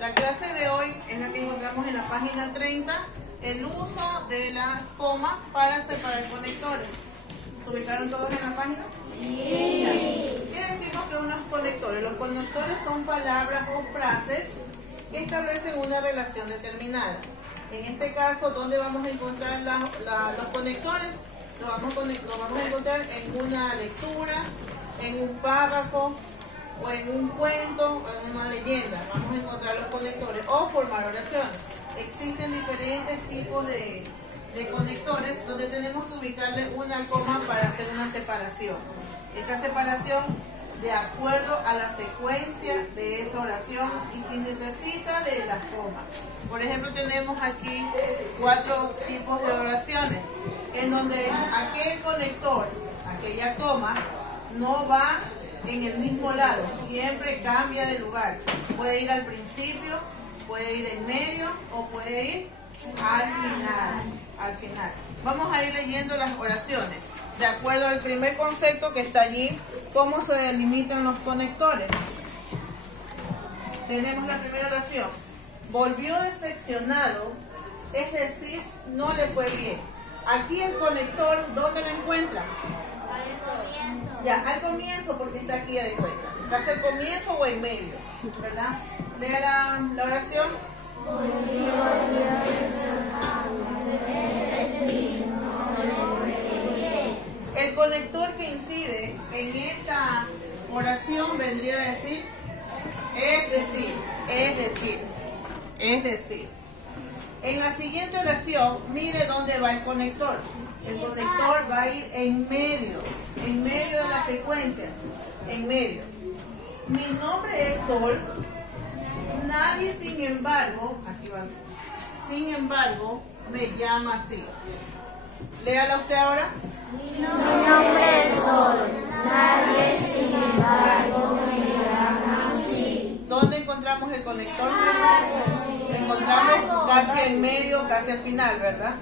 La clase de hoy es la que encontramos en la página 30, el uso de la coma para separar conectores. ¿Se ubicaron todos en la página? Sí. ¿Qué decimos que unos conectores? Los conectores son palabras o frases que establecen una relación determinada. En este caso, ¿dónde vamos a encontrar los conectores? Los vamos a encontrar en una lectura, en un párrafo, o en un cuento, o en una leyenda. Vamos a encontrar los conectores o formar oraciones. Existen diferentes tipos de conectores donde tenemos que ubicarle una coma para hacer una separación. Esta separación de acuerdo a la secuencia de esa oración y si necesita de las comas. Por ejemplo, tenemos aquí 4 tipos de oraciones en donde aquel conector, aquella coma, no va en el mismo lado, siempre cambia de lugar. Puede ir al principio, puede ir en medio o puede ir al final. Vamos a ir leyendo las oraciones de acuerdo al primer concepto que está allí, cómo se delimitan los conectores. Tenemos la primera oración. Volvió decepcionado, es decir, no le fue bien. Aquí el conector, ¿dónde lo encuentra? Ya, al comienzo, porque está aquí de cuenta. ¿Va a ser comienzo o en medio? ¿Verdad? Lea la oración. El conector que incide en esta oración vendría a decir, es decir. En la siguiente oración, mire dónde va el conector. El conector va a ir en medio de la secuencia, en medio. Mi nombre es Sol, nadie sin embargo, aquí va, sin embargo, me llama así. Léala usted ahora. Mi nombre es Sol, nadie sin embargo me llama así. ¿Dónde encontramos el conector? Lo encontramos casi en medio, casi al final, ¿verdad?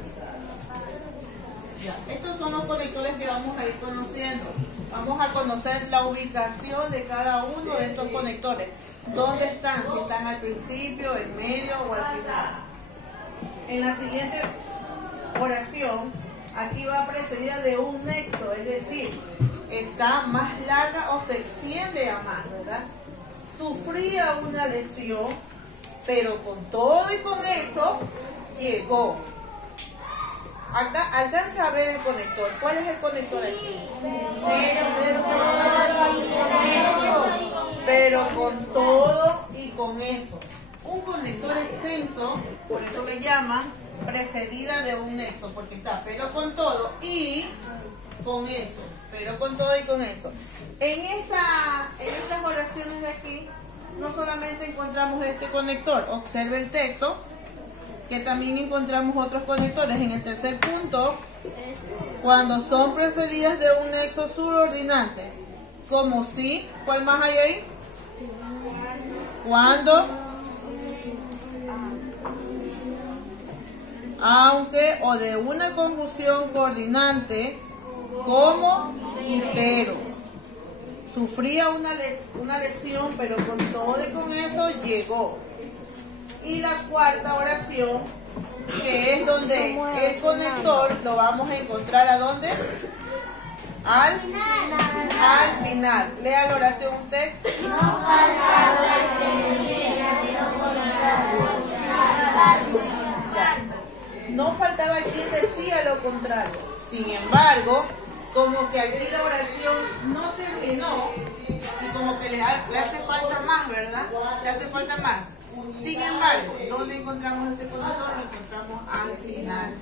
Ya. Estos son los conectores que vamos a ir conociendo. Vamos a conocer la ubicación de cada uno de estos conectores. ¿Dónde están? Si están al principio, en medio o al final. En la siguiente oración, aquí va precedida de un nexo, es decir, está más larga o se extiende a más, ¿verdad? Sufría una lesión, pero con todo y con eso, llegó. Acá alcanza a ver el conector. ¿Cuál es el conector aquí? Pero con todo y con eso. Un conector extenso, por eso le llaman precedida de un nexo, porque está pero con todo y con eso. Pero con todo y con eso. En estas oraciones de aquí, no solamente encontramos este conector. Observe el texto, que también encontramos otros conectores. En el tercer punto, cuando son precedidas de un nexo subordinante, como si, ¿cuál más hay ahí? Cuando, aunque o de una conjunción coordinante, como y pero. Sufría una lesión, pero con todo y con eso llegó. Y la cuarta oración, que es donde el conector lo vamos a encontrar, ¿a dónde? Al final. Lea la oración usted. No faltaba el que dijera de lo contrario. No faltaba quien decía lo contrario. Sin embargo, como que aquí la oración no terminó y como que le hace falta más, ¿verdad? Le hace falta más. Sin embargo, ¿dónde encontramos ese conector? Lo encontramos al final.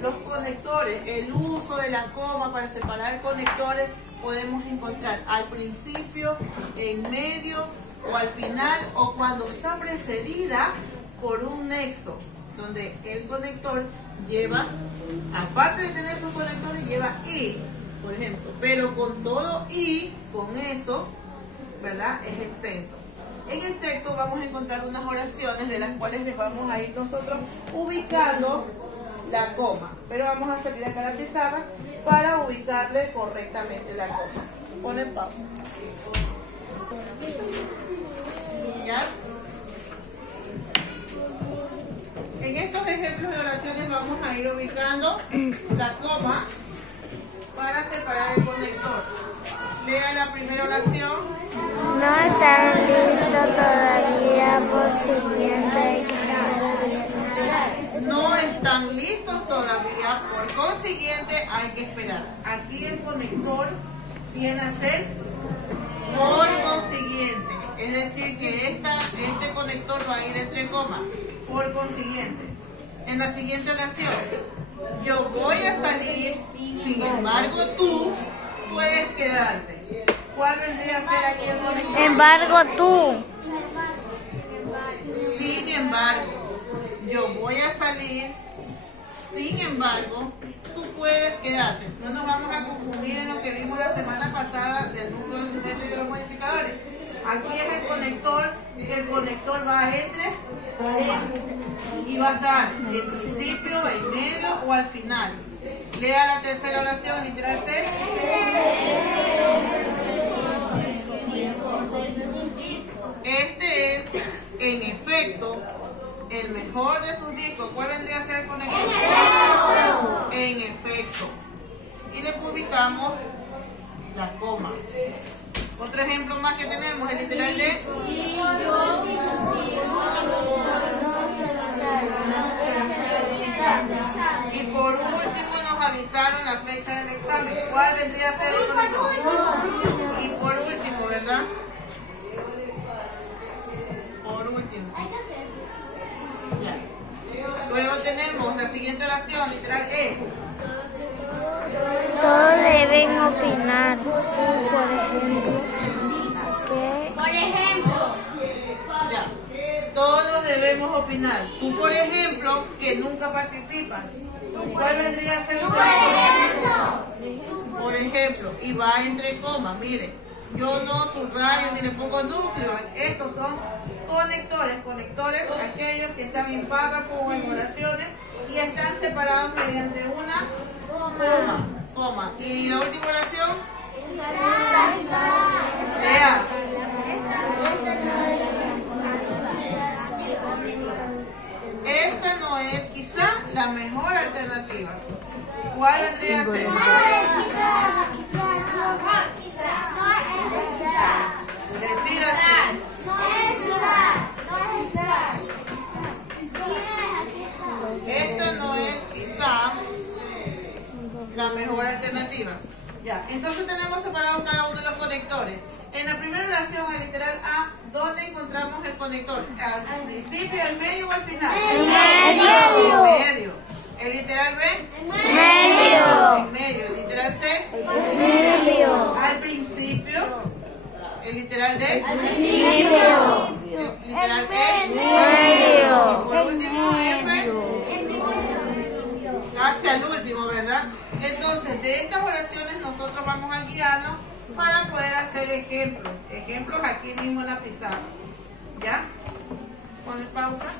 Los conectores, el uso de la coma para separar conectores, podemos encontrar al principio, en medio o al final, o cuando está precedida por un nexo, donde el conector lleva, aparte de tener sus conectores, lleva y, por ejemplo, pero con todo y con eso, ¿verdad? Es extenso. En el texto vamos a encontrar unas oraciones de las cuales les vamos a ir nosotros ubicando la coma, pero vamos a salir acá a la pizarra para ubicarle correctamente la coma. Ponen pausa. ¿Ya? a ir ubicando la coma para separar el conector. Lea la primera oración. No están listos todavía, por siguiente hay que esperar. No están listos todavía, por consiguiente hay que esperar. Aquí el conector viene a ser por consiguiente. Es decir, que este conector va a ir entre comas. Por consiguiente. En la siguiente oración, yo voy a salir, sin embargo tú puedes quedarte. ¿Cuál vendría a ser aquí el conector? Embargo tú. Sin embargo, yo voy a salir, sin embargo, tú puedes quedarte. No nos vamos a confundir en lo que vimos la semana pasada del núcleo del sujeto y de los modificadores. Aquí es el conector va entre comas y va a estar en principio, en medio o al final. Lea la tercera oración, literal C. Este es, en efecto, el mejor de sus discos. ¿Cuál vendría a ser el conector? En efecto. Y le ubicamos la coma. Otro ejemplo más que tenemos, el literal de y por último nos avisaron la fecha del examen. ¿Cuál vendría a ser el conector? Y por último, ¿verdad? Por último. Ya. Luego tenemos la siguiente oración, literal E. Todos deben opinar. Tú, por ejemplo. Ya. Todos debemos opinar. Tú, por ejemplo, que nunca participas. ¿Cuál vendría a ser el conector? Por ejemplo, y va entre comas. Mire, yo no subrayo ni le pongo núcleo. Estos son conectores. Conectores, aquellos que están en párrafos o en oraciones y están separados mediante una coma. Y la última oración, sea. Esta no es quizá la mejor alternativa. ¿Cuál vendría a ser? Decídase. Esta no es quizá la mejor alternativa. Ya, entonces tenemos separados cada uno de los conectores. En la primera oración, el literal A, ¿dónde encontramos el conector? ¿Al principio, al medio o al final? En medio. En medio. ¿El literal B? En medio. En medio. ¿El literal C? En medio. Al principio. ¿El literal D? En medio. ¿El literal E? En medio. Y por último, F. Casi al último, ¿verdad? Entonces, de estas oraciones nosotros vamos a guiarnos para poder hacer ejemplos. Ejemplos aquí mismo en la pizarra. ¿Ya? Pon pausa.